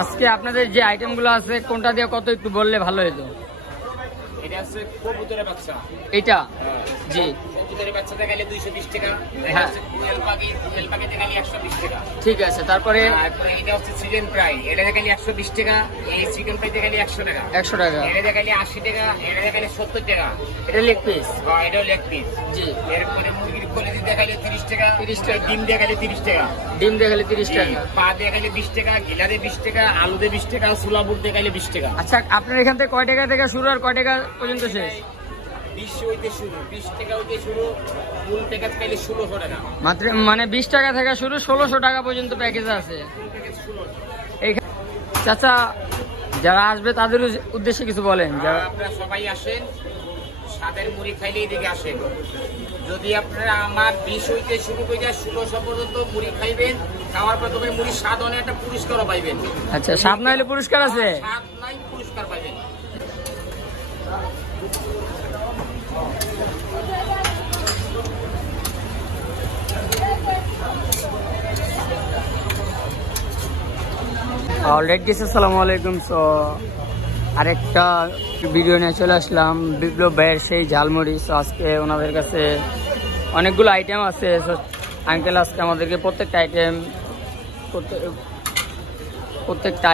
আজকে আপনাদের যে আইটেমগুলো আছে কোনটা দিয়ে কত একটু বললে ভালো হতো। এটা আছে কবুতরের বাচ্চা। এটা জি কবুতরের বাচ্চাতে গেলে 220 টাকা। হ্যাঁ কোয়েল পাখিতে গেলে 120 টাকা। ঠিক আছে। তারপরে এটা হচ্ছে চিকেন ফ্রাই, এটাতে গেলে 120 টাকা। এই চিকেন ফ্রাইতে গেলে 100 টাকা। 100 টাকা। এটাতে গেলে 80 টাকা। এটাতে গেলে 70 টাকা। এটা লেগ পিস। হ্যাঁ এটাও লেগ পিস। জি। এরপরে মুরগির কলিজি দিয়ে গেলে 30 টাকা। 30 টাকা। ডিম দিয়ে গেলে 30 টাকা। ডিম দিয়ে গেলে 30 টাকা। পা দিয়ে গেলে 20 টাকা। গিলা দিয়ে 20 টাকা। আলু দিয়ে 20 টাকা। ছোলা বুট দিয়ে গেলে 20 টাকা। আচ্ছা আপনার এখান থেকে কয় টাকা থেকে শুরু আর কয় টাকা পর্যন্ত শেষ? 20 হইতে শুরু, 20 টাকা হইতে শুরু। ফুল প্যাকেজ পাইলে 1600 টাকা মাত্র, মানে 20 টাকা থেকে শুরু 1600 টাকা পর্যন্ত প্যাকেজ আছে। Full package 1600। এইখানে চাচা যারা আসবে তাদের উদ্দেশ্যে কিছু বলেন। যারা আপনারা সবাই আসেন, স্বাদের মুড়ি খাইলে এদিকে আসেন। যদি আপনারা আমার 20 হইতে শুরু করে 1600 পর্যন্ত মুড়ি খাইবেন, খাওয়ার পর তবে মুড়ির স্বাদ অনেক একটা পুরস্কারও পাইবেন। আচ্ছা স্বাদ না হলে পুরস্কার আছে? স্বাদ নাই, পুরস্কার পাইবেন। অলরাইট গেছে। আসসালামু আলাইকুম। সো আরেকটা ভিডিও নিয়ে চলে আসলাম বিপ্লব ভাইয়ের সেই ঝালমুড়ি। সো আজকে ওনাদের কাছে অনেকগুলো আইটেম আছে। সো আঙ্কেল আজকে আমাদেরকে প্রত্যেকটা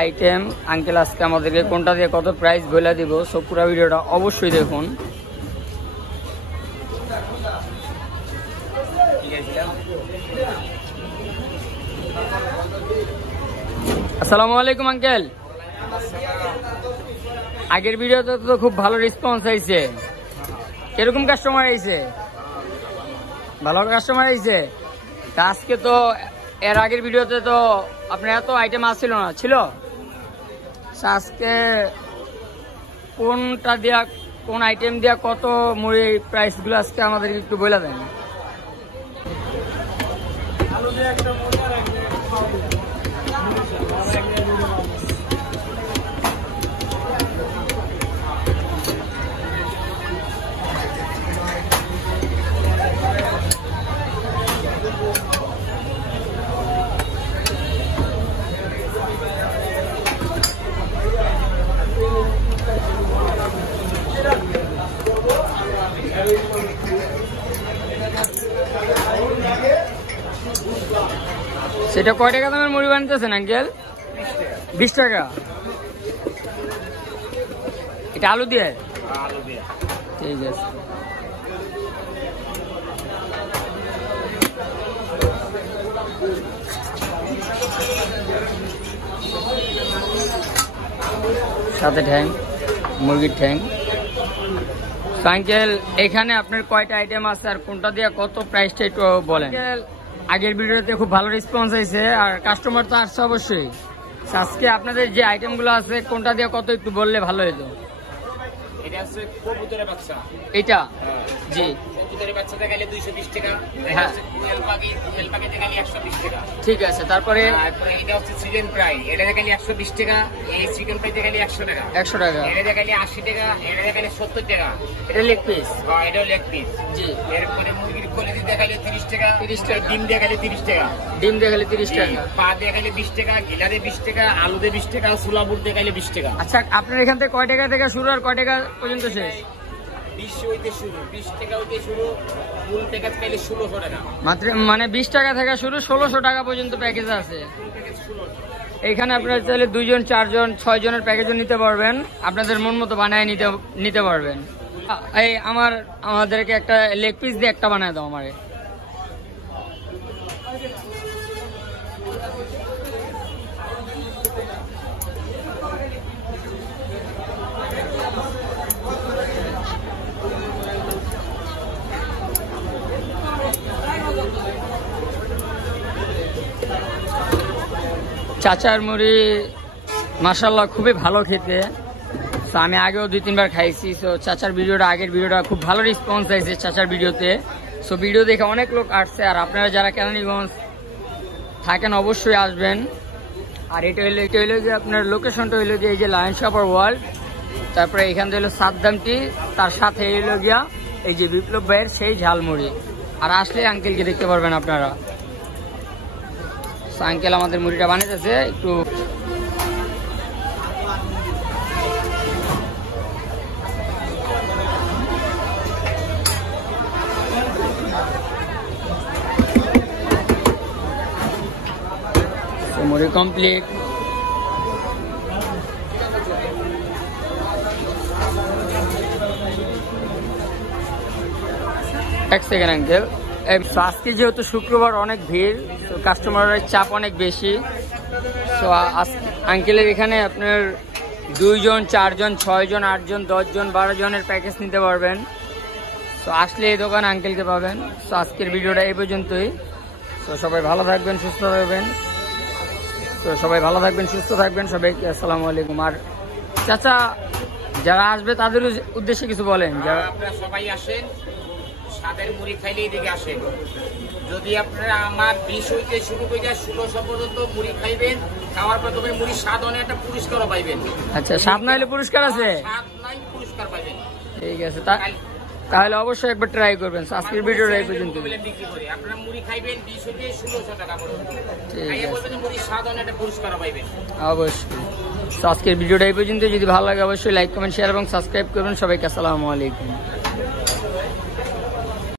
আইটেম আঙ্কেল আজকে আমাদেরকে কোনটা দিয়ে কত প্রাইস বলে দিব। সো পুরো ভিডিওটা অবশ্যই দেখুন। আসসালামু আলাইকুম আঙ্কেল। আগের ভিডিওতে তো খুব ভালো রেসপন্স আইছে। কিরকম কাস্টমার আইছে? ভালো কাস্টমার আইছে। তা আজকে তো এর আগের ভিডিওতে তো আপনার এত আইটেম আসছিল না, ছিল? আজকে কোনটা দিয়া, কোন আইটেম দিয়া কত মুড়ি প্রাইস গুলো আজকে আমাদেরকে একটু বলে দেন। সেটা কয় টাকা দামের মুড়ি বানাতেছেন আঙ্কেল? 20 টাকা। এটা আলু দিয়ে? আলু দিয়ে। ঠিক আছে। সাথে ঠ্যাং, মুরগির ঠ্যাং। আঙ্কেল এখানে আপনার কয়টা আইটেম আছে আর কোনটা দিয়ে কত প্রাইসটা একটু বলেন। আগের ভিডিওতে খুব ভালো রেসপন্স হয়েছে আর কাস্টমার তো আসছে অবশ্যই। আজকে আপনাদের যে আইটেমগুলো আছে কোনটা দিয়ে কত একটু বললে ভালো হতো। এটা আছে কবুতরের বাচ্চা। এটা জি। কবুতরের বাচ্চাতে গেলে 220 টাকা। হ্যাঁ কোয়েল পাখিতে গেলে 120 টাকা। ঠিক আছে। তারপরে এটা হচ্ছে চিকেন ফ্রাই, এটাতে গেলে 120 টাকা। এই চিকেন ফ্রাইতে গেলে 100 টাকা। 100 টাকা। এটাতে গেলে 80 টাকা। এটাতে গেলে 70 টাকা। এটা লেগ পিস। হ্যাঁ এটাও লেগ পিস। জি। এরপরে মুরগির কলিজি দিয়ে গেলে 30 টাকা। 30 টাকা। ডিম দিয়ে গেলে 30 টাকা। ডিম দিয়ে গেলে 30 টাকা। পা দিয়ে গেলে 20 টাকা। গিলা দিয়ে 20 টাকা। আলু দিয়ে 20 টাকা। ছোলা বুট দিয়ে গেলে 20 টাকা। আচ্ছা আপনার এখান থেকে কয় টাকা থেকে শুরু আর কয় টাকা পর্যন্ত শেষ? 20 হইতে শুরু, 20 টাকা হইতে শুরু। ফুল প্যাকেজ পাইলে 1600 টাকা। মাত্র, মানে 20 টাকা থেকে শুরু 1600 টাকা পর্যন্ত প্যাকেজ আছে। Full package 1600। এইখানে আপনারা চাইলে 2 জন 4 জন 6 জনের প্যাকেজও নিতে পারবেন। আপনাদের মন মতো বানায় নিতে পারবেন। এই আমাদেরকে একটা লেগ পিস দিয়ে একটা বানায় দাও আমারে। চাচার মুড়ি মাশাআল্লাহ খুবই ভালো খেতে। সো আমি আগেও 2-3 বার খাইছি। সো চাচার ভিডিওটা, আগের ভিডিওটা খুব ভালো রেসপন্স হয়েছে চাচার ভিডিওতে। সো ভিডিও দেখে অনেক লোক আসছে। আর আপনারা যারা কেরানীগঞ্জ থাকেন অবশ্যই আসবেন। আর এটা হইলো যে আপনার লোকেশনটা হইলো যে এই যে লায়ন শপার ওয়ার্ল্ড, তারপরে এখান থেকে হলো সাদ্দামটি, তার সাথে হইলো গিয়া এই যে বিপ্লব ভাইয়ের সেই ঝালমুড়ি। আর আসলে আঙ্কেলকে দেখতে পারবেন আপনারা। আঙ্কেল আমাদের মুড়িটা বানাইতেছে একটু। কমপ্লিট। এক সেকেন্ড আঙ্কেল, আজকে যেহেতু শুক্রবার অনেক ভিড়, তো কাস্টমারের চাপ অনেক বেশি। তো আঙ্কেলের এখানে আপনার 2 জন 4 জন 6 জন 8 জন 10 জন 12 জনের প্যাকেজ নিতে পারবেন। তো আসলে এই দোকান আঙ্কেলকে পাবেন। তো আজকের ভিডিওটা এই পর্যন্তই। তো সবাই ভালো থাকবেন, সুস্থ থাকবেন। সবাইকে আসসালামু আলাইকুম। আর চাচা, যারা আসবে তাদের উদ্দেশ্যে কিছু বলেন। যারা আপনারা সবাই আসেন, স্বাদের মুড়ি খাইলে এদিকে আসেন। যদি আপনারা আমার 20 হইতে শুরু করে 1600 পর্যন্ত মুড়ি খাইবেন, খাওয়ার পর তবে মুড়ি স্বাদ অনেক একটা পুরস্কারও পাইবেন। আচ্ছা, স্বাদ না হলে পুরস্কার আছে? স্বাদ নাই, পুরস্কার পাইবেন। ঠিক আছে, তাহলে অবশ্যই একবার ট্রাই করবেন। আজকের ভিডিওটা এই পর্যন্ত। বিক্রি করি, আপনারা মুড়ি খাইবেন 20 হইতে 1600 টাকা পর্যন্ত। ঠিক খাইয়ে আছে, বলবেন মুড়ি স্বাদ অনেক একটা পুরস্কারও পাইবেন। অবশ্যই। তো আজকের ভিডিওটা এই পর্যন্ত। যদি ভালো লাগে অবশ্যই লাইক, কমেন্ট, শেয়ার এবং সাবস্ক্রাইব করবেন। সবাইকে আসসালামু আলাইকুম।